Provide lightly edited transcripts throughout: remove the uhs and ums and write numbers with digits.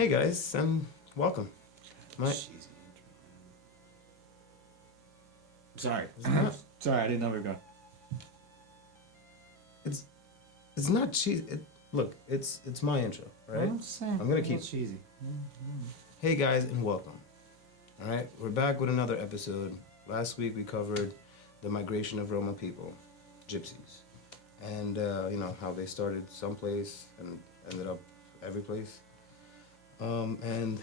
Hey guys, and welcome. My, Sorry. not, Sorry, I didn't know we were going. it's it's not cheesy. Look, it's my intro, right? I'm gonna keep cheesy. Hey guys, and welcome. All right, we're back with another episode. Last week we covered the migration of Roma people, Gypsies, and how they started someplace and ended up every place. And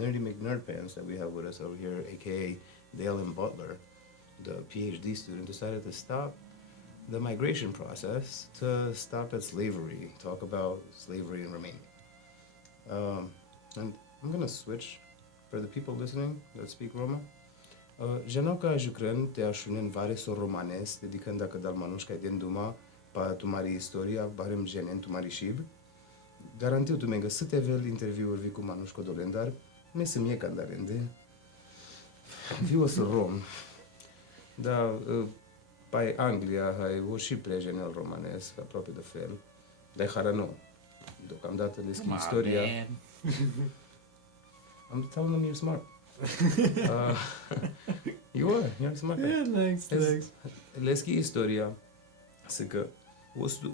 Nerdy McNerdpants that we have with us over here, aka Dale and Butler, the PhD student, decided to stop the migration process to stop at slavery, talk about slavery in Romania. And I'm gonna switch for the people listening that speak Roma. Janoka Jukran te ashunen vare so romanes, dedicând dacă dal manușca din duma, pa tumari istoria, barem jenen tumari shib. Garantiu tu mega să te vel interviuri vi cu manușco dolendar, me să mie candarende. Viu să rom. Da, pai Anglia hai o și prejenel romanesc, aproape de fel. Dar harano. Deocamdată deschid istoria. I'm telling them you're smart. You're smart. Yeah, thanks. Leski istoria, să că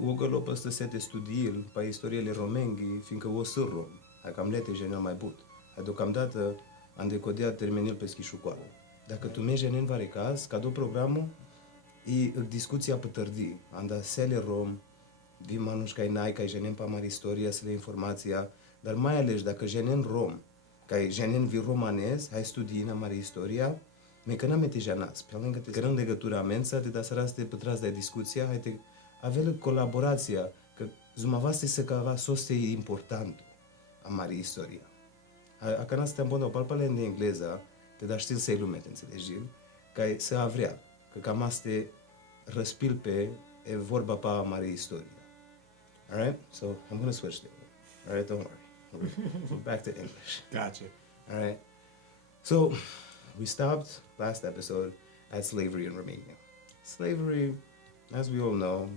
o galopă să se te studiil pa istoriile romenghi, fiindcă o să rom. Hai cam lete genel mai but. Hai deocamdată am decodiat termenil pe schișucoală. Dacă tu mergi în vari caz, ca do programul, e discuția pe târdii. Am dat sele rom, vi manuș ca nai, ca genem pa mari istoria, să le informația, dar mai ales dacă genem rom, ca genem vi romanez, hai studii na mari istoria, me că n-am janaz. Pe lângă te cărăm legătura amența, te da săras te pătras de discuția, hai te avem colaborația, că zumavaste să cava soste important a mari istoria. Acá nós temos bom palpale de inglesa, te da stil să lume, înțelegi? Ca să avrea, că cam asta răspil pe e vorba pa mare istoria. All right? So I'm going to switch there. All right, don't worry. We're back to English. Gotcha. All right. So we stopped last episode at slavery in Romania. Slavery, as we all know,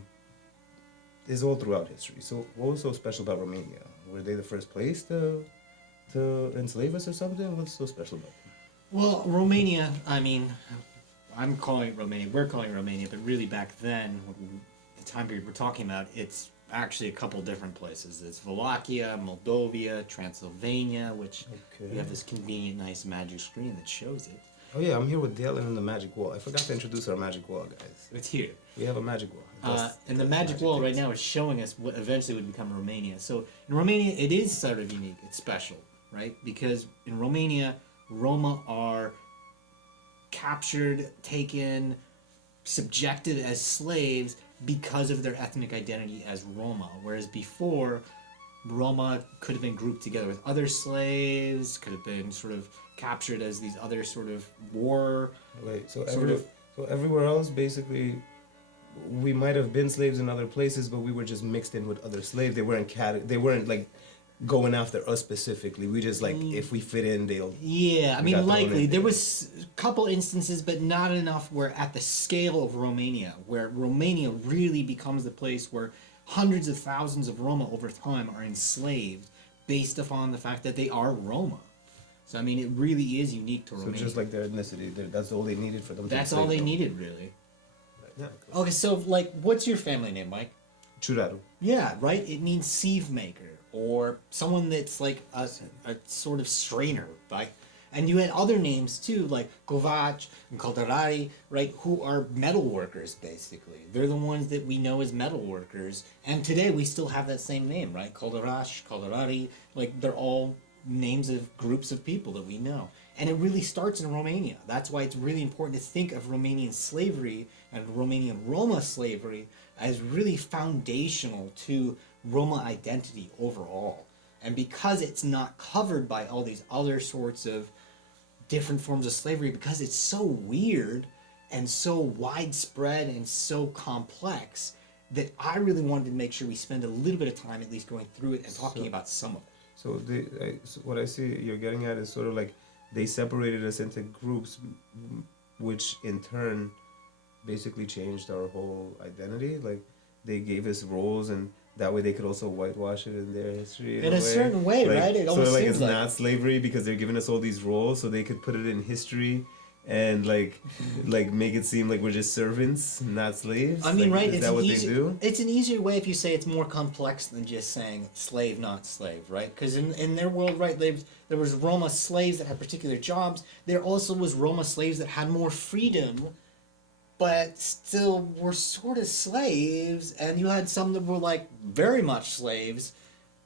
is all throughout history. So what was so special about Romania? Were they the first place to enslave us or something? What's so special about them? Well, Romania, I mean, I'm calling it Romania, we're calling it Romania, but really back then, the time period we're talking about, it's actually a couple different places. It's Wallachia, Moldova, Transylvania, which we have this convenient, nice magic screen that shows it. Oh yeah, I'm here with Dale and the magic wall. I forgot to introduce our magic wall, guys. It's here. We have a magic wall. And the magic wall right now is showing us what eventually would become Romania. So in Romania, it is sort of unique. It's special, right? Because in Romania, Roma are captured, taken, subjected as slaves because of their ethnic identity as Roma. Whereas before, Roma could have been grouped together with other slaves, could have been sort of captured as these other sort of war. Wait, so everywhere else, basically, we might have been slaves in other places, but we were just mixed in with other slaves. They weren't like going after us specifically. We just like if we fit in, they'll. Yeah, I mean, likely there was a couple instances, but not enough where at the scale of Romania, where Romania really becomes the place where hundreds of thousands of Roma over time are enslaved based upon the fact that they are Roma. So I mean, it really is unique to Romania. So just like their ethnicity, that's all they needed for them. That's all they needed, really. Yeah. Okay, so like, what's your family name, Mike? Churaru. Yeah, right. It means sieve maker or someone that's like a sort of strainer, right? And you had other names too, like Kovac and Calderari, right? Who are metal workers, basically. They're the ones that we know as metal workers. And today we still have that same name, right? Calderash, Calderari, like they're all names of groups of people that we know. And it really starts in Romania. That's why it's really important to think of Romanian slavery and Romanian Roma slavery as really foundational to Roma identity overall. And because it's not covered by all these other sorts of different forms of slavery, because it's so weird and so widespread and so complex, that I really wanted to make sure we spend a little bit of time at least going through it and talking about some of it. So what I see you're getting at is sort of like they separated us into groups, which in turn basically changed our whole identity. Like they gave us roles and that way they could also whitewash it in their history. In a certain way, like, right? It sort almost of like seems it's like not slavery because they're giving us all these roles, so they could put it in history and like make it seem like we're just servants, not slaves. I mean, like, right? Is It's that an what easy, they do? It's an easier way if you say it's more complex than just saying slave, not slave, right? Because in their world, right, there was Roma slaves that had particular jobs. There also was Roma slaves that had more freedom, but still were sort of slaves. And you had some that were like very much slaves.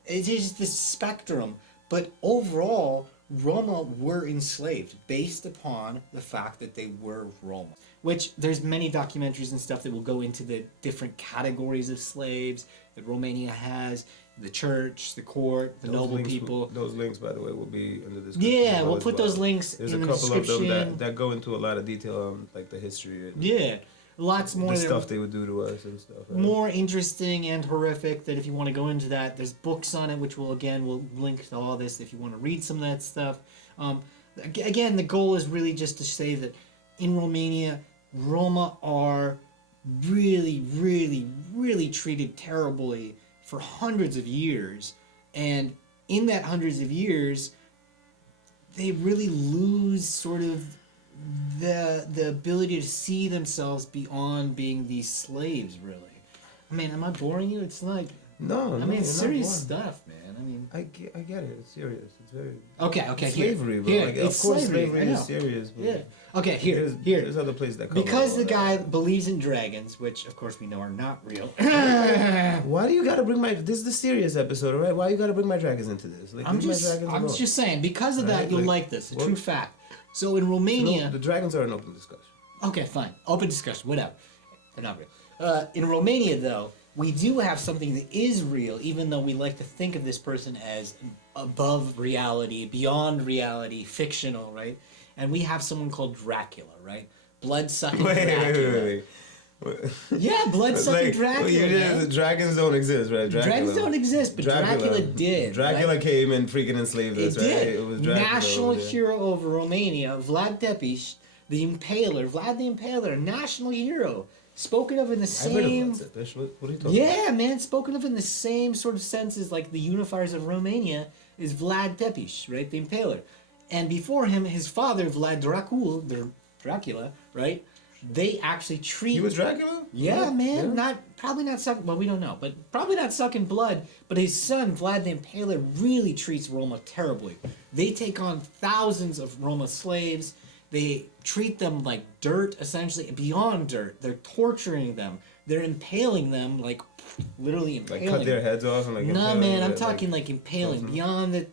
It is this spectrum. But overall, Roma were enslaved based upon the fact that they were Roma. Which there's many documentaries and stuff that will go into the different categories of slaves that Romania has, the church, the court, the noble people. Those links, by the way, will be in the description. Yeah, we'll put those links There's in a the couple of them description. that go into a lot of detail on like the history and Yeah, lots more. the stuff they would do to us and stuff. Right? More interesting and horrific. That if you want to go into that, there's books on it, which we'll link to all this if you want to read some of that stuff. Again, the goal is really just to say that in Romania, Roma are really, really, really treated terribly for hundreds of years, and in that hundreds of years, they really lose sort of the ability to see themselves beyond being these slaves. Really, I mean, am I boring you? It's like No, I no, mean, it's you're not serious boring. stuff, man. I mean, I get it. It's serious. It's very okay, it's here, slavery, bro. here, Like, it's of course, slavery, slavery I is know. serious. But Yeah. Okay, here. There's other places that come Because the up guy with believes in dragons, which of course we know are not real. that. Why do you gotta bring my? This is the serious episode, all right? Why you gotta bring my dragons into this? Like, I'm leave my just, dragons I'm alone. just saying. Because of that, Right, you'll like, like this. A what- true fact. So in Romania, No, the dragons are an open discussion. okay, fine, open discussion, whatever. They're not real. In Romania, though, we do have something that is real, even though we like to think of this person as above reality, beyond reality, fictional, right? And we have someone called Dracula, right? Blood-sucking Dracula. Wait. Yeah, blood-sucking Like, Dracula. man. the dragons don't exist, right? Dragons don't exist, but Dracula did, Dracula right? came and freaking enslaved It us, right? did. It was Dracula. National yeah. hero of Romania, Vlad the Impaler. Vlad the Impaler, a national hero. Spoken of in the I've heard of same... that, Fish. What are you talking about? Yeah, man, spoken of in the same sort of senses like the unifiers of Romania is Vlad Tepes, right? The Impaler. And before him, his father, Vlad Dracula, right? They actually treat... He was Dracula? Yeah, man, Yeah. probably not sucking. Well, we don't know, but probably not sucking blood. But his son, Vlad the Impaler, really treats Roma terribly. They take on thousands of Roma slaves. They treat them like dirt, essentially, beyond dirt. They're torturing them. They're impaling them, like literally Like impaling. cut their heads off and like. Nah, impale man, them, I'm talking like impaling beyond the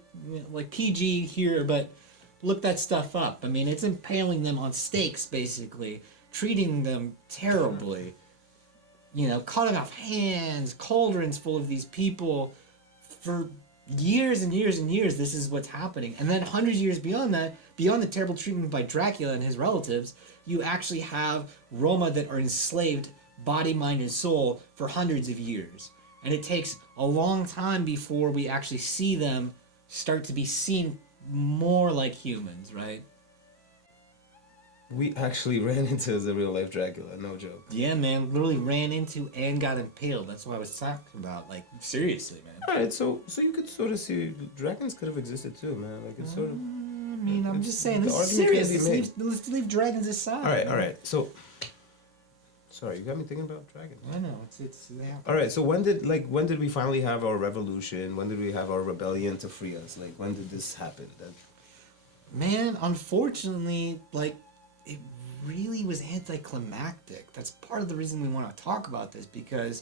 like PG here, but look that stuff up. I mean, it's impaling them on stakes, basically, treating them terribly. You know, cutting off hands, cauldrons full of these people for years and years and years. This is what's happening, and then hundreds of years beyond that, beyond the terrible treatment by Dracula and his relatives, you actually have Roma that are enslaved, body, mind, and soul, for hundreds of years. And it takes a long time before we actually see them start to be seen more like humans, right? We actually ran into the real life Dracula, no joke. Yeah, man, literally ran into and got impaled. That's what I was talking about. Like, seriously, man. Alright, so you could sort of see dragons could have existed too, man. Like it's sort of. I mean, I'm It's- just saying, the this is argument serious. can be made. Let's leave dragons aside. All right. So, sorry, you got me thinking about dragons. I know, it's yeah. All right. So when did we finally have our revolution? When did we have our rebellion to free us? Like when did this happen? Man, unfortunately, like, it really was anticlimactic. That's part of the reason we want to talk about this, because,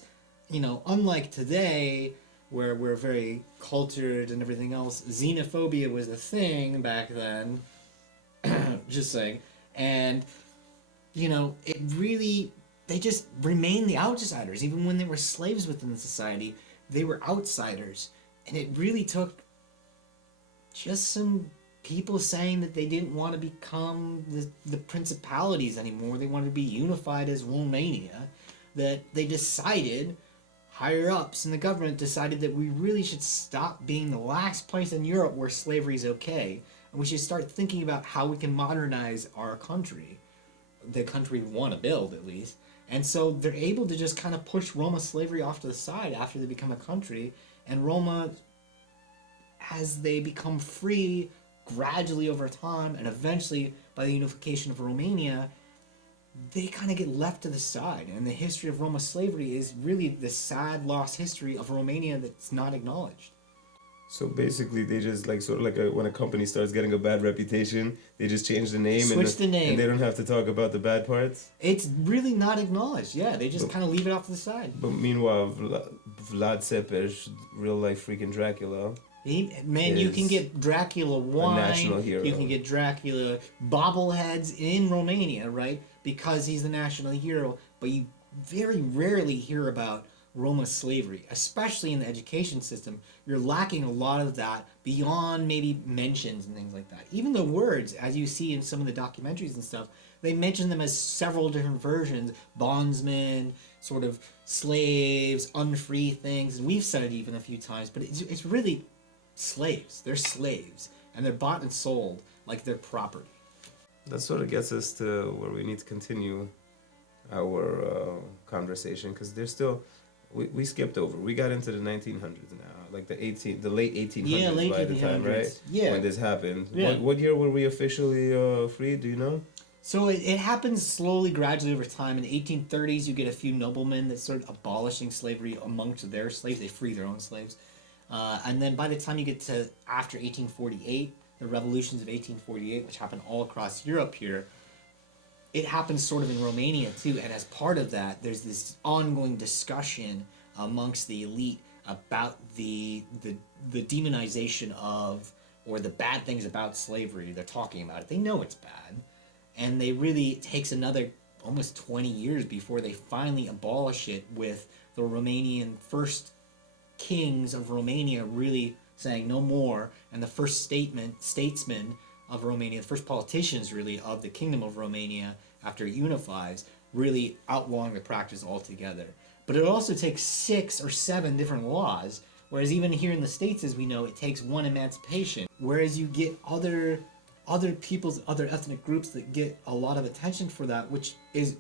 you know, unlike today, where we're very cultured and everything else, xenophobia was a thing back then. Just saying. And, you know, it really, they just remained the outsiders. Even when they were slaves within the society, they were outsiders. And it really took just some people saying that they didn't want to become the principalities anymore. They wanted to be unified as Romania. That they decided, higher ups in the government decided that we really should stop being the last place in Europe where slavery is okay. And we should start thinking about how we can modernize our country. the country want to build, at least. And so they're able to just kind of push Roma slavery off to the side after they become a country. And Roma, as they become free gradually over time, and eventually by the unification of Romania, they kind of get left to the side. And the history of Roma slavery is really the sad lost history of Romania that's not acknowledged. So basically, they just like sort of like when a company starts getting a bad reputation, they just change the name. Switch the name. And they don't have to talk about the bad parts. It's really not acknowledged. Yeah, they just kind of leave it off to the side. But meanwhile, Vlad Cepes, real life freaking Dracula. You can get Dracula wine. A national hero. You can get Dracula bobbleheads in Romania, right? Because he's the national hero. But you very rarely hear about Roma slavery, especially in the education system. You're lacking a lot of that beyond maybe mentions and things like that. Even the words, as you see in some of the documentaries and stuff, they mention them as several different versions: bondsmen, sort of slaves, unfree things. And we've said it even a few times, but it's really slaves. They're slaves, and they're bought and sold like they're property. That sort of gets us to where we need to continue our conversation, because there's still we skipped over. We got into the 1900s now, like the late 1800s. Yeah, late by the 1800s. time, right? Yeah. When this happened. Yeah. What year were we officially free? Do you know? So it happens slowly, gradually over time. In the 1830s, you get a few noblemen that start abolishing slavery amongst their slaves. They free their own slaves. And then by the time you get to after 1848, the revolutions of 1848, which happen all across Europe here, it happens sort of in Romania too. And as part of that, there's this ongoing discussion amongst the elite about the demonization of, or the bad things about slavery. They're talking about it. They know it's bad. And it takes another almost 20 years before they finally abolish it, with the Romanian first kings of Romania really saying no more, and the first statesmen of Romania, the first politicians really of the Kingdom of Romania after it unifies, really outlawing the practice altogether. But it also takes 6 or 7 different laws, whereas even here in the States, as we know, it takes one emancipation. Whereas you get other peoples, other ethnic groups that get a lot of attention for that, which is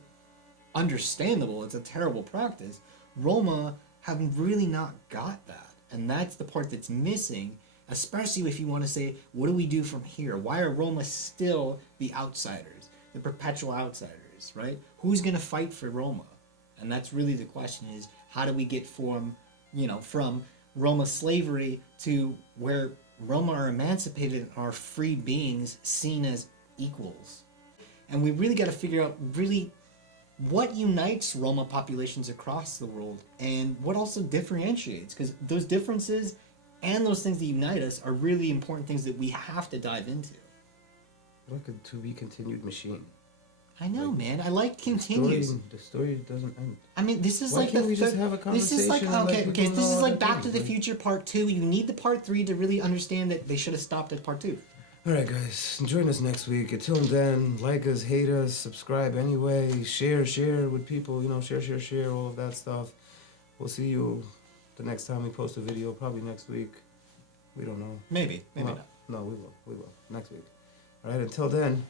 understandable. It's a terrible practice. Roma have really not got that. And that's the part that's missing, especially if you want to say, what do we do from here? Why are Roma still the outsiders, the perpetual outsiders, right? Who's going to fight for Roma? And that's really the question, is how do we get from Roma slavery to where Roma are emancipated and are free beings seen as equals? And we really got to figure out really what unites Roma populations across the world, and what also differentiates, because those differences and those things that unite us are really important things that we have to dive into. Like a to be continued machine. I know, man. I like continues. The story doesn't end. I mean, this is Why like can't the we just have a this is like conversation and let okay, people this is know like other Back to things, the man? Future Part 2. You need the Part 3 to really understand that they should have stopped at Part 2. Alright guys, join us next week. Until then, like us, hate us, subscribe anyway, share with people, share, all of that stuff. We'll see you the next time we post a video, probably next week. We don't know. Maybe not. No, we will. Next week. Alright, until then,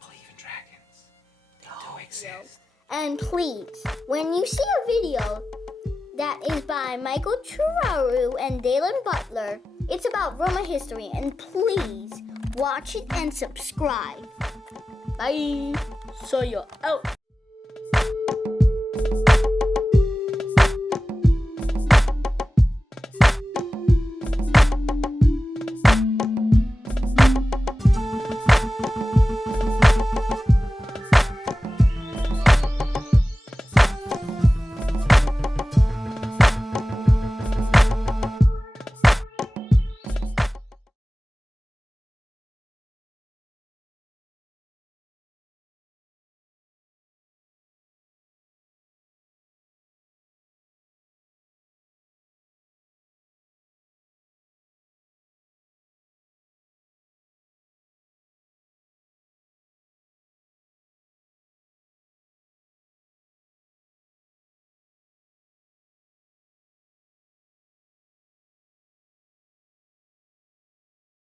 Believe in dragons. They do exist. And please, when you see a video that is by Michael Churaru and Dalen Butler, it's about Roma history, and please watch it and subscribe. Bye. So you're out.